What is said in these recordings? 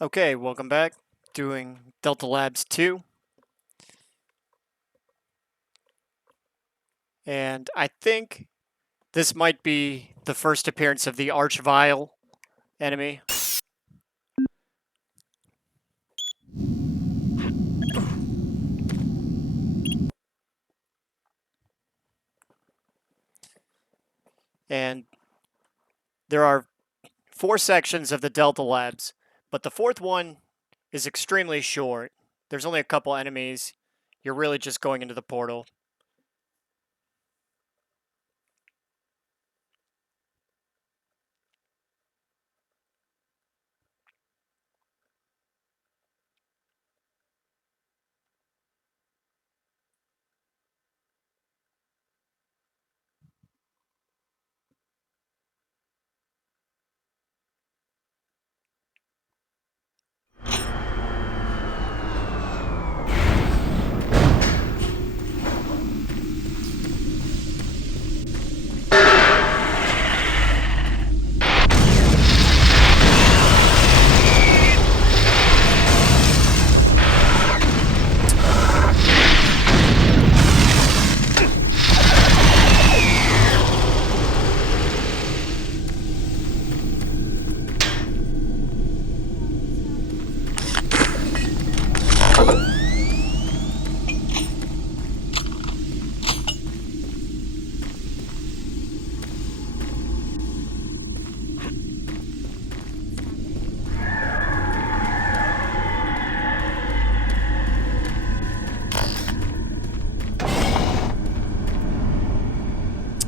Okay, welcome back. Doing Delta Labs 2. And I think this might be the first appearance of the Archvile enemy. And there are 4 sections of the Delta Labs, but the fourth one is extremely short. There's only a couple enemies. You're really just going into the portal.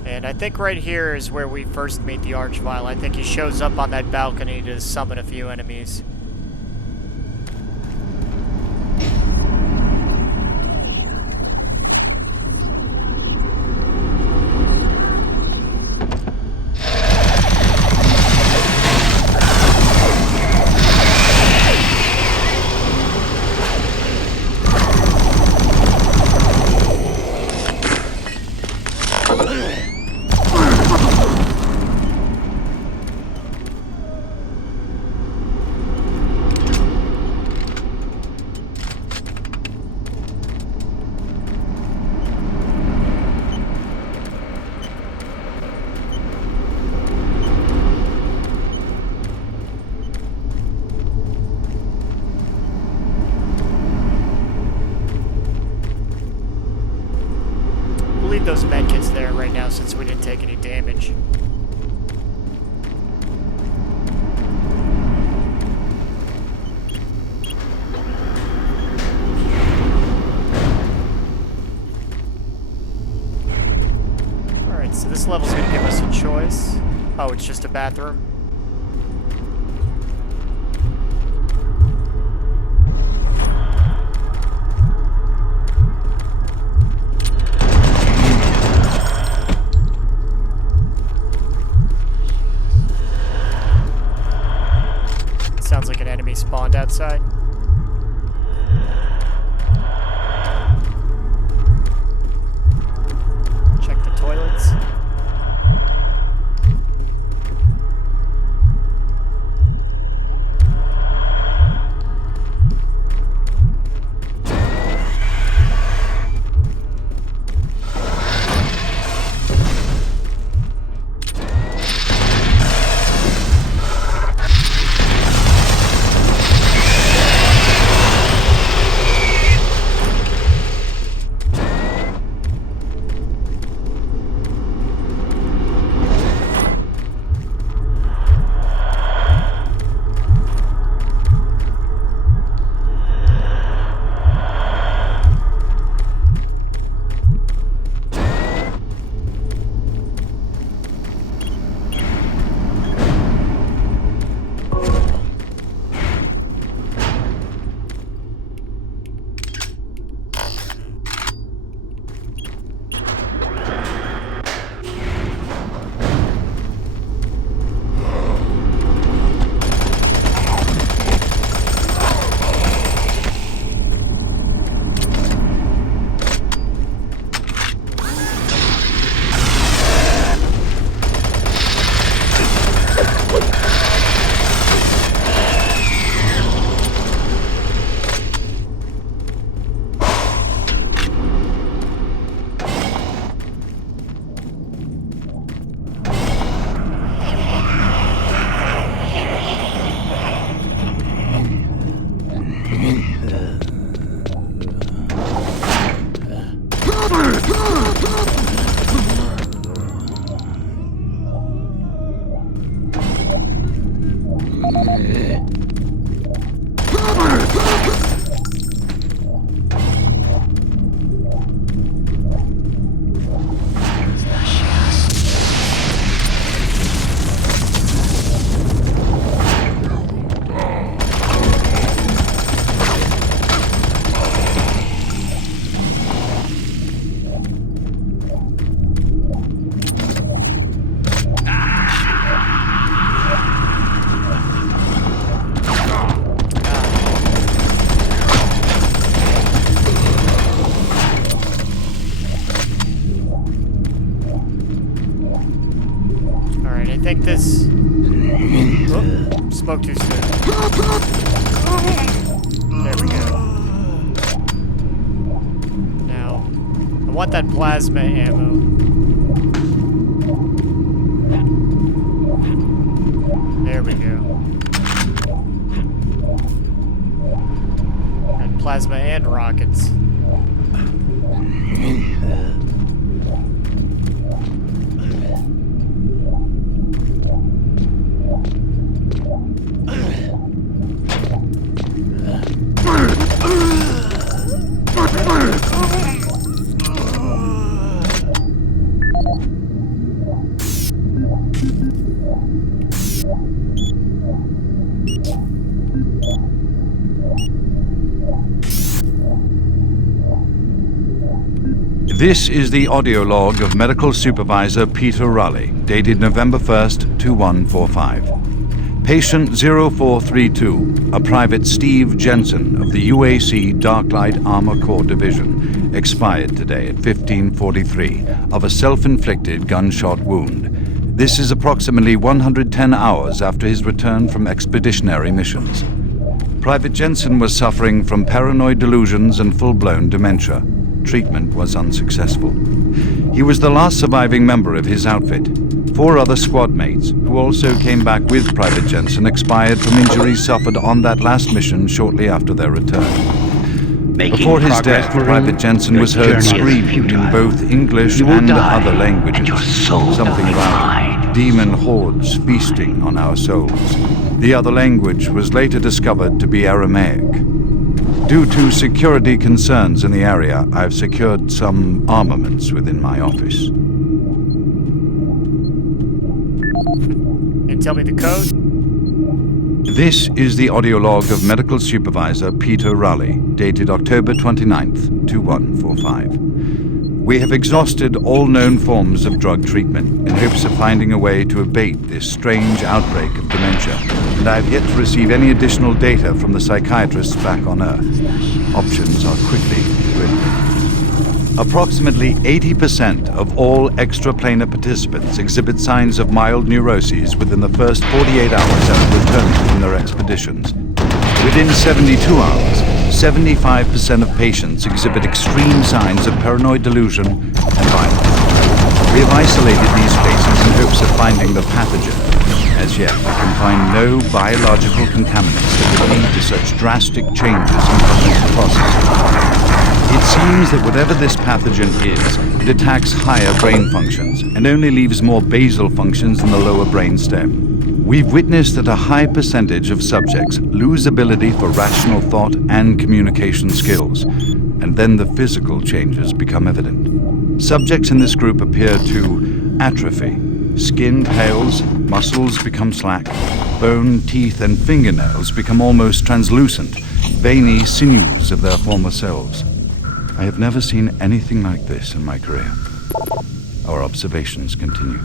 And I think right here is where we first meet the Archvile. I think he shows up on that balcony to summon a few enemies. We'll leave those medkits there right now since we didn't take any damage. Alright, so this level's gonna give us a choice. Oh, it's just a bathroom. Sounds like an enemy spawned outside. Check the toilets. Alright, I think this... Oh, spoke too soon. There we go. Now, I want that plasma ammo. There we go. And plasma and rockets. This is the audio log of Medical Supervisor Peter Raleigh, dated November 1st, 2145. Patient 0432, a Private Steve Jensen of the UAC Dark Light Armor Corps Division, expired today at 15:43 of a self-inflicted gunshot wound. This is approximately 110 hours after his return from expeditionary missions. Private Jensen was suffering from paranoid delusions and full-blown dementia. Treatment was unsuccessful. He was the last surviving member of his outfit. 4 other squad mates, who also came back with Private Jensen, expired from injuries suffered on that last mission shortly after their return. Before his death, Private Jensen was heard screaming in both English and other languages, something about demon hordes feasting on our souls. The other language was later discovered to be Aramaic. Due to security concerns in the area, I've secured some armaments within my office. And tell me the code? This is the audio log of Medical Supervisor Peter Raleigh, dated October 29th, 2145. We have exhausted all known forms of drug treatment in hopes of finding a way to abate this strange outbreak of dementia, and I have yet to receive any additional data from the psychiatrists back on Earth. Options are quickly dwindling. Approximately 80% of all extraplanar participants exhibit signs of mild neuroses within the first 48 hours after returning from their expeditions. Within 72 hours, 75% of patients exhibit extreme signs of paranoid delusion and violence. We have isolated these cases in hopes of finding the pathogen. As yet, we can find no biological contaminants that would lead to such drastic changes in cognitive processes. It seems that whatever this pathogen is, it attacks higher brain functions and only leaves more basal functions in the lower brain stem. We've witnessed that a high percentage of subjects lose ability for rational thought and communication skills, and then the physical changes become evident. Subjects in this group appear to atrophy. Skin pales, muscles become slack, bone, teeth, and fingernails become almost translucent, veiny sinews of their former selves. I have never seen anything like this in my career. Our observations continue.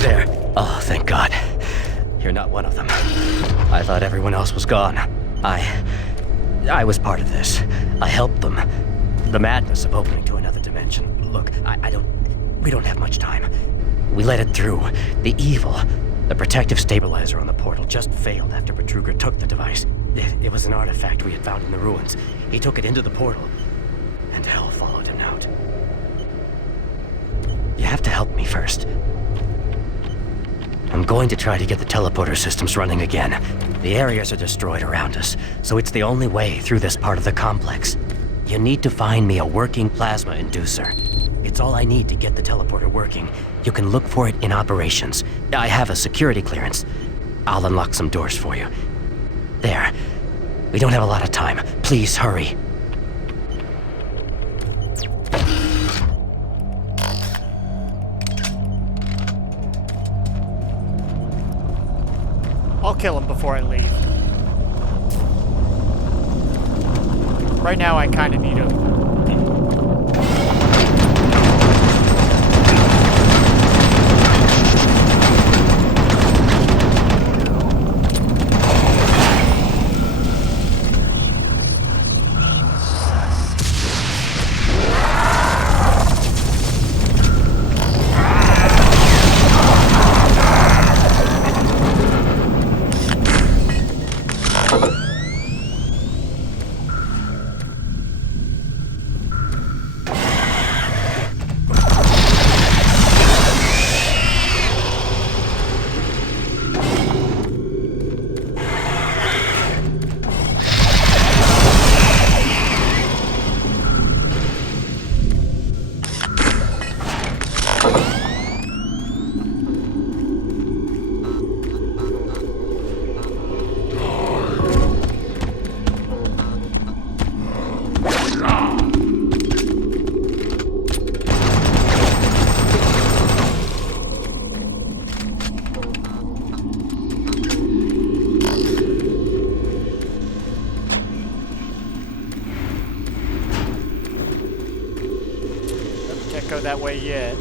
There. Oh, thank God. You're not one of them. I thought everyone else was gone. I was part of this. I helped them. The madness of opening to another dimension. Look, we don't have much time. We let it through. The evil. The protective stabilizer on the portal just failed after Betruger took the device. It was an artifact we had found in the ruins. He took it into the portal, and hell followed him out. You have to help me first. I'm going to try to get the teleporter systems running again. The areas are destroyed around us, so it's the only way through this part of the complex. You need to find me a working plasma inducer. It's all I need to get the teleporter working. You can look for it in operations. I have a security clearance. I'll unlock some doors for you. There. We don't have a lot of time. Please hurry. I'll kill him before I leave. Right now, I kind of need him. Go that way yet.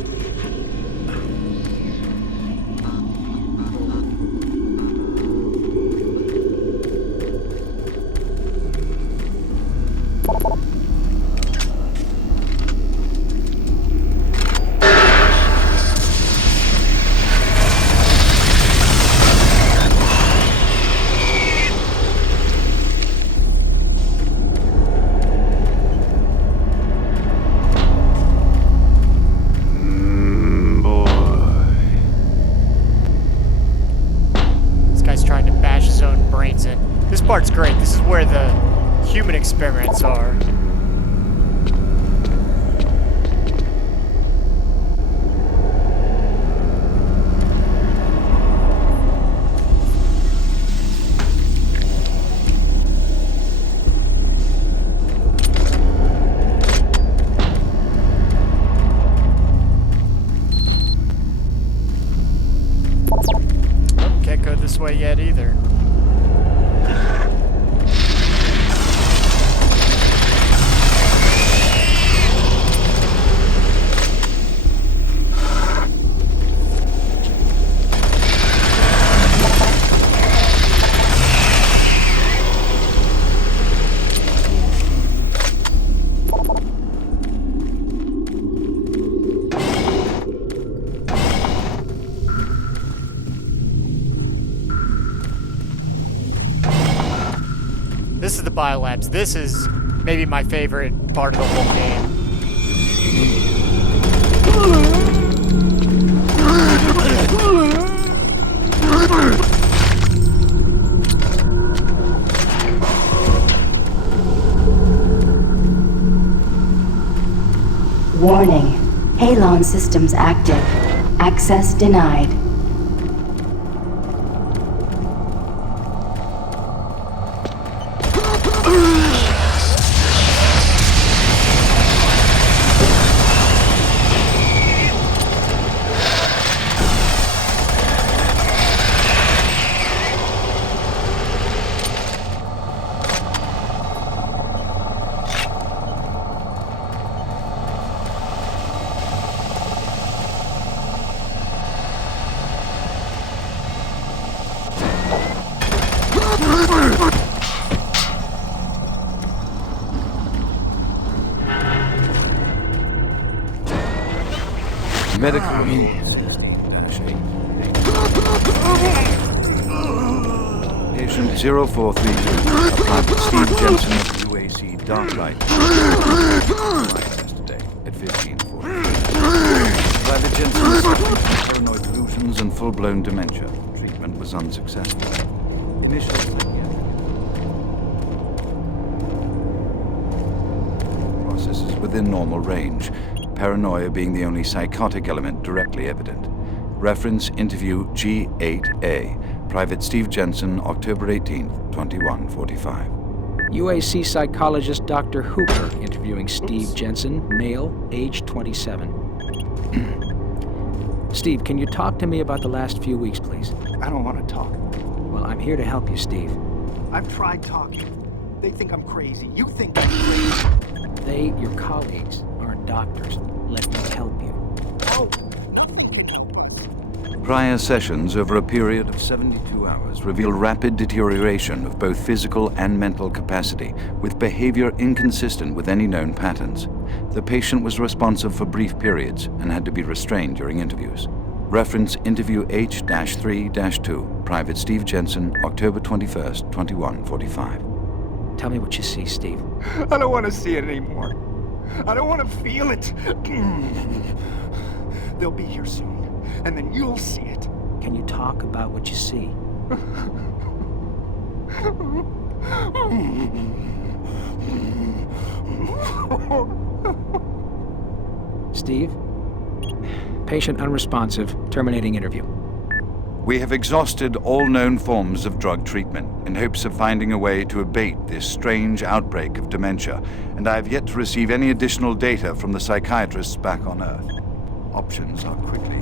This part's great. This is where the human experiments are. Oh, can't go this way yet either. This is the biolabs. This is maybe my favorite part of the whole game. Warning. Halon systems active. Access denied. Medical unit. Patient 0432, a Private Steve Jensen of UAC Darklight, yesterday at 15:40. Private Jensen suffered from paranoid delusions and full-blown dementia. Treatment was unsuccessful. Initial processes within normal range, paranoia being the only psychotic element directly evident. Reference interview G8A, Private Steve Jensen, October 18th, 21:45. UAC psychologist Dr. Hooper interviewing Steve Jensen, male, age 27. Steve, can you talk to me about the last few weeks, please? I don't want to talk. Well, I'm here to help you, Steve. I've tried talking. They think I'm crazy. You think I'm crazy. They, your colleagues, aren't doctors. Let me help you. Oh, nothing can help. Prior sessions over a period of 72 hours revealed rapid deterioration of both physical and mental capacity, with behavior inconsistent with any known patterns. The patient was responsive for brief periods and had to be restrained during interviews. Reference interview H-3-2, Private Steve Jensen, October 21st, 21:45. Tell me what you see, Steve. I don't want to see it anymore. I don't want to feel it. They'll be here soon, and then you'll see it. Can you talk about what you see? Steve? Patient unresponsive. Terminating interview. We have exhausted all known forms of drug treatment in hopes of finding a way to abate this strange outbreak of dementia, and I have yet to receive any additional data from the psychiatrists back on Earth. Options are quickly.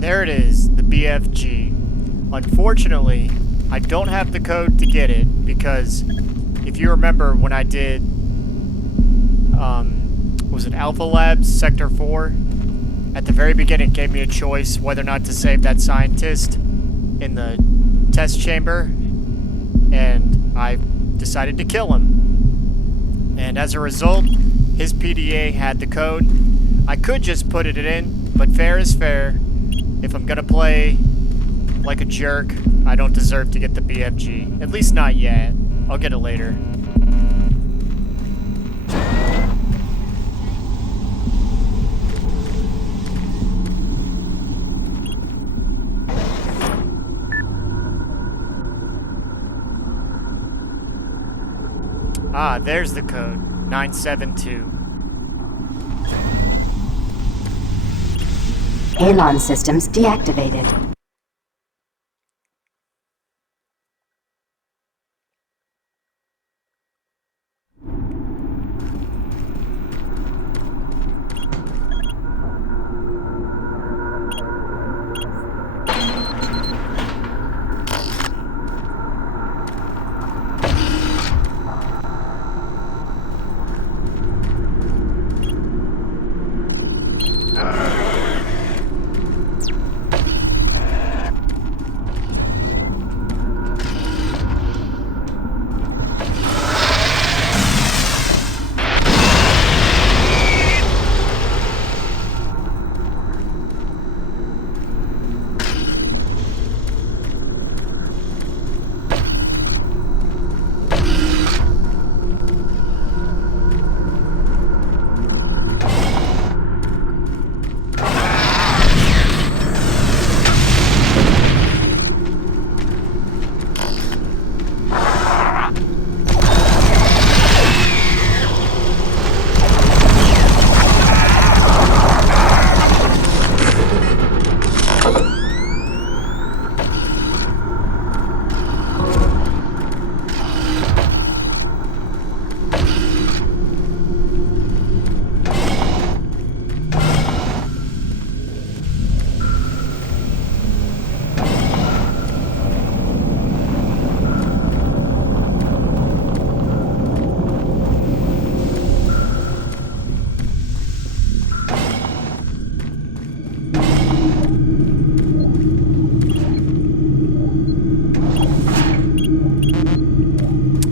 There it is, the BFG. Unfortunately, I don't have the code to get it because if you remember when I did, was it Alpha Labs, Sector 4? At the very beginning it gave me a choice whether or not to save that scientist in the test chamber, and I decided to kill him. And as a result, his PDA had the code. I could just put it in, but fair is fair. If I'm gonna play like a jerk. I don't deserve to get the BFG. At least not yet. I'll get it later. Ah, there's the code. 972. Halon systems deactivated.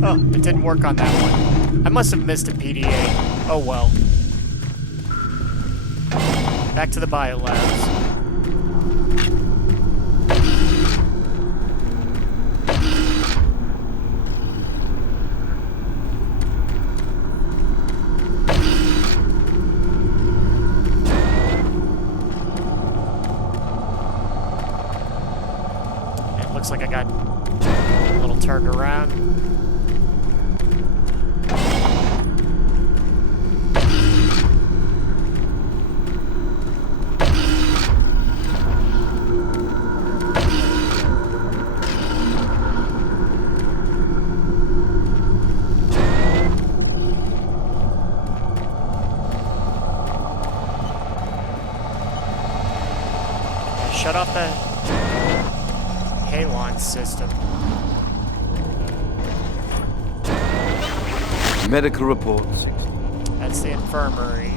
Oh, it didn't work on that one. I must have missed a PDA. Oh well. Back to the biolabs. It looks like I got a little turned around. Shut off the Halon system. Medical report. That's the infirmary.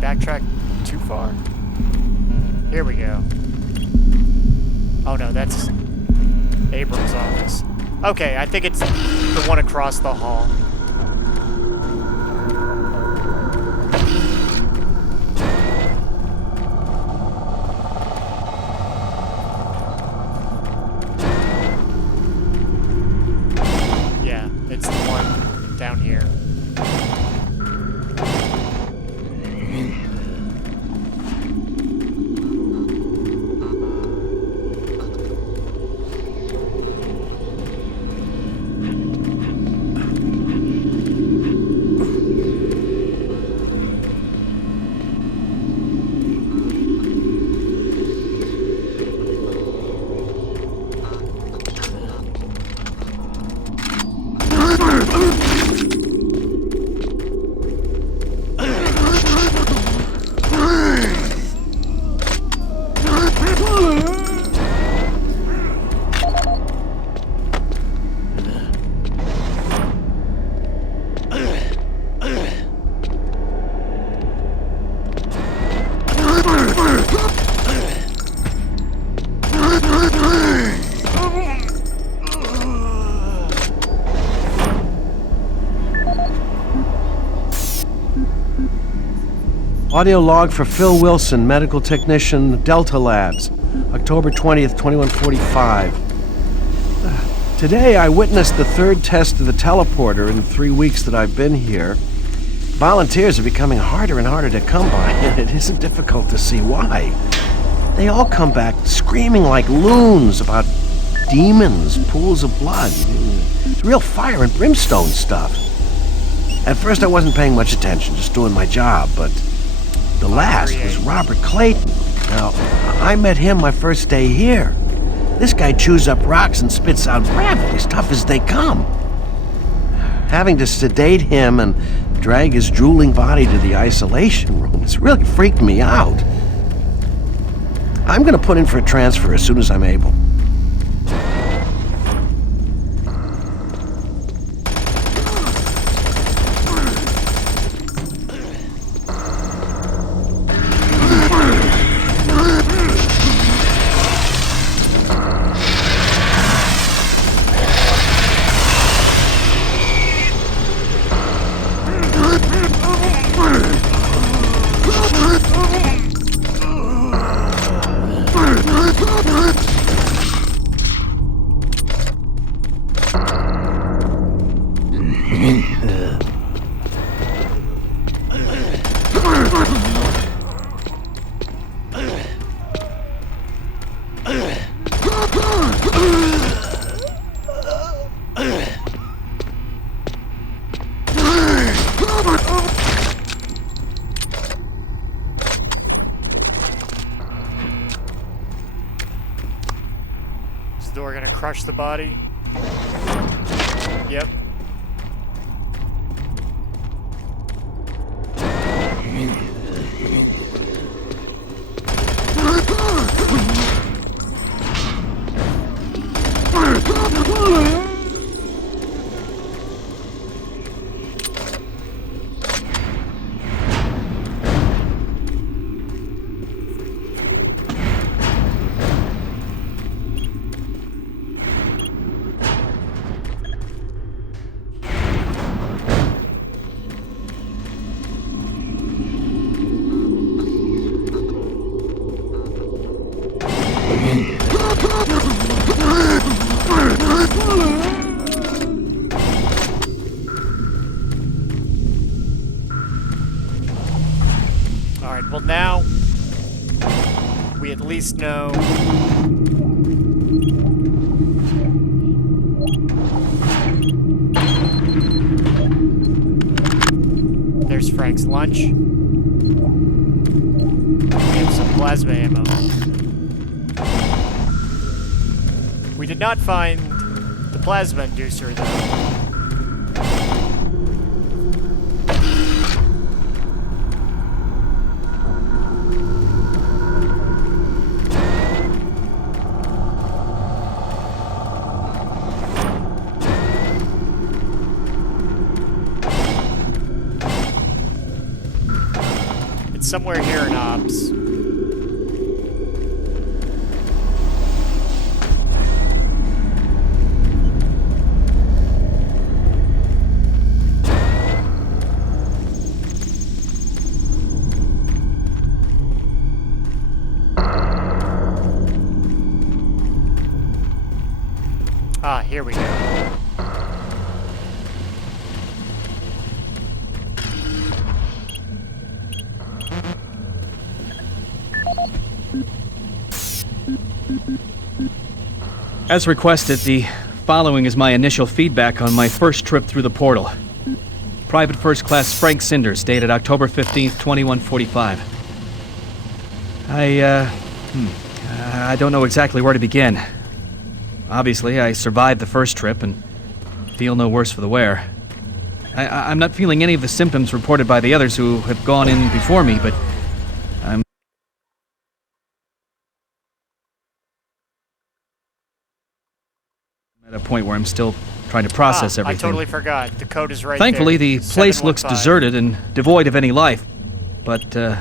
Backtrack too far. Here we go. Oh no, that's Abrams' office. Okay, I think it's the one across the hall. Yeah, it's the one down here. Audio log for Phil Wilson, medical technician, Delta Labs, October 20th, 2145. Today, I witnessed the third test of the teleporter in the 3 weeks that I've been here. Volunteers are becoming harder and harder to come by, and it isn't difficult to see why. They all come back screaming like loons about demons, pools of blood. It's real fire and brimstone stuff. At first, I wasn't paying much attention, just doing my job, but the last was Robert Clayton. Now, I met him my first day here. This guy chews up rocks and spits out gravel, as tough as they come. Having to sedate him and drag his drooling body to the isolation room, it's really freaked me out. I'm gonna put in for a transfer as soon as I'm able. Is the door gonna crush the body? Yep. Alright, well now we at least know there's Frank's lunch. We have some plasma ammo. We did not find the plasma inducer though. It's somewhere here in Ops. Ah, here we go. As requested, the following is my initial feedback on my first trip through the portal. Private First Class Frank Cinders, dated October 15th, 2145. I don't know exactly where to begin. Obviously, I survived the first trip and feel no worse for the wear. I'm not feeling any of the symptoms reported by the others who have gone in before me, but I'm at a point where I'm still trying to process everything. I totally forgot. The code is right Thankfully, there. the place looks 715. deserted and devoid of any life, but the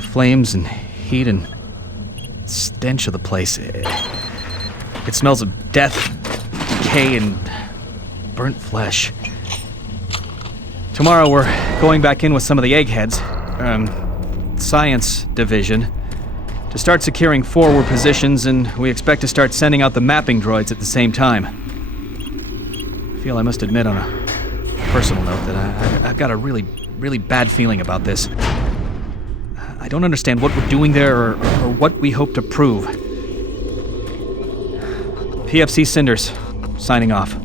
flames and heat and stench of the place, it smells of death, decay, and burnt flesh. Tomorrow we're going back in with some of the eggheads. science division to start securing forward positions, and we expect to start sending out the mapping droids at the same time. I feel I must admit on a personal note that I've got a really, really bad feeling about this. I don't understand what we're doing there or what we hope to prove. PFC Cinders, signing off.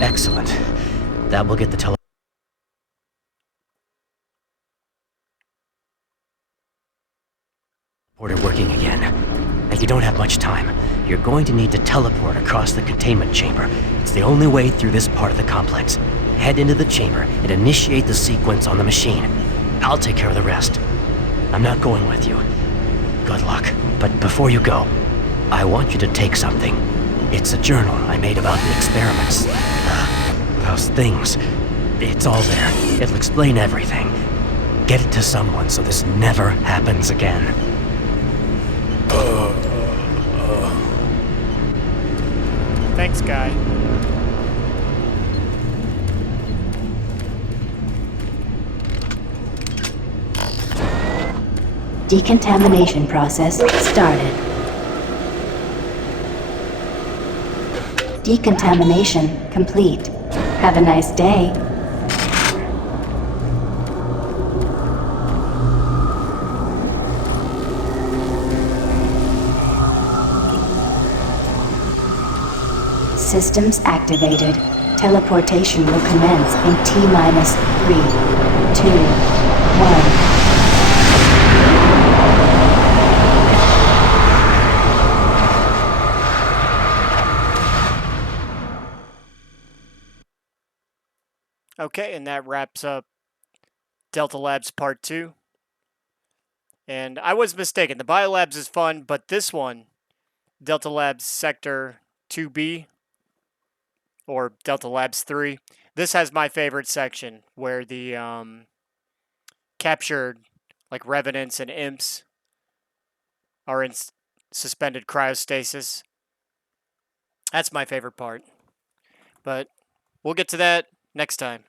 Excellent. That will get the teleporter working again. And you don't have much time. You're going to need to teleport across the containment chamber. It's the only way through this part of the complex. Head into the chamber and initiate the sequence on the machine. I'll take care of the rest. I'm not going with you. Good luck. But before you go, I want you to take something. It's a journal I made about the experiments. Those things. It's all there. It'll explain everything. Get it to someone so this never happens again. Thanks, guy. Decontamination process started. Decontamination complete. Have a nice day. Systems activated. Teleportation will commence in T-minus 3, 2, 1. Okay, and that wraps up Delta Labs Part 2. And I was mistaken. The Biolabs is fun, but this one, Delta Labs Sector 2B, or Delta Labs 3, this has my favorite section, where the captured, like, revenants and imps are in suspended cryostasis. That's my favorite part. But we'll get to that next time.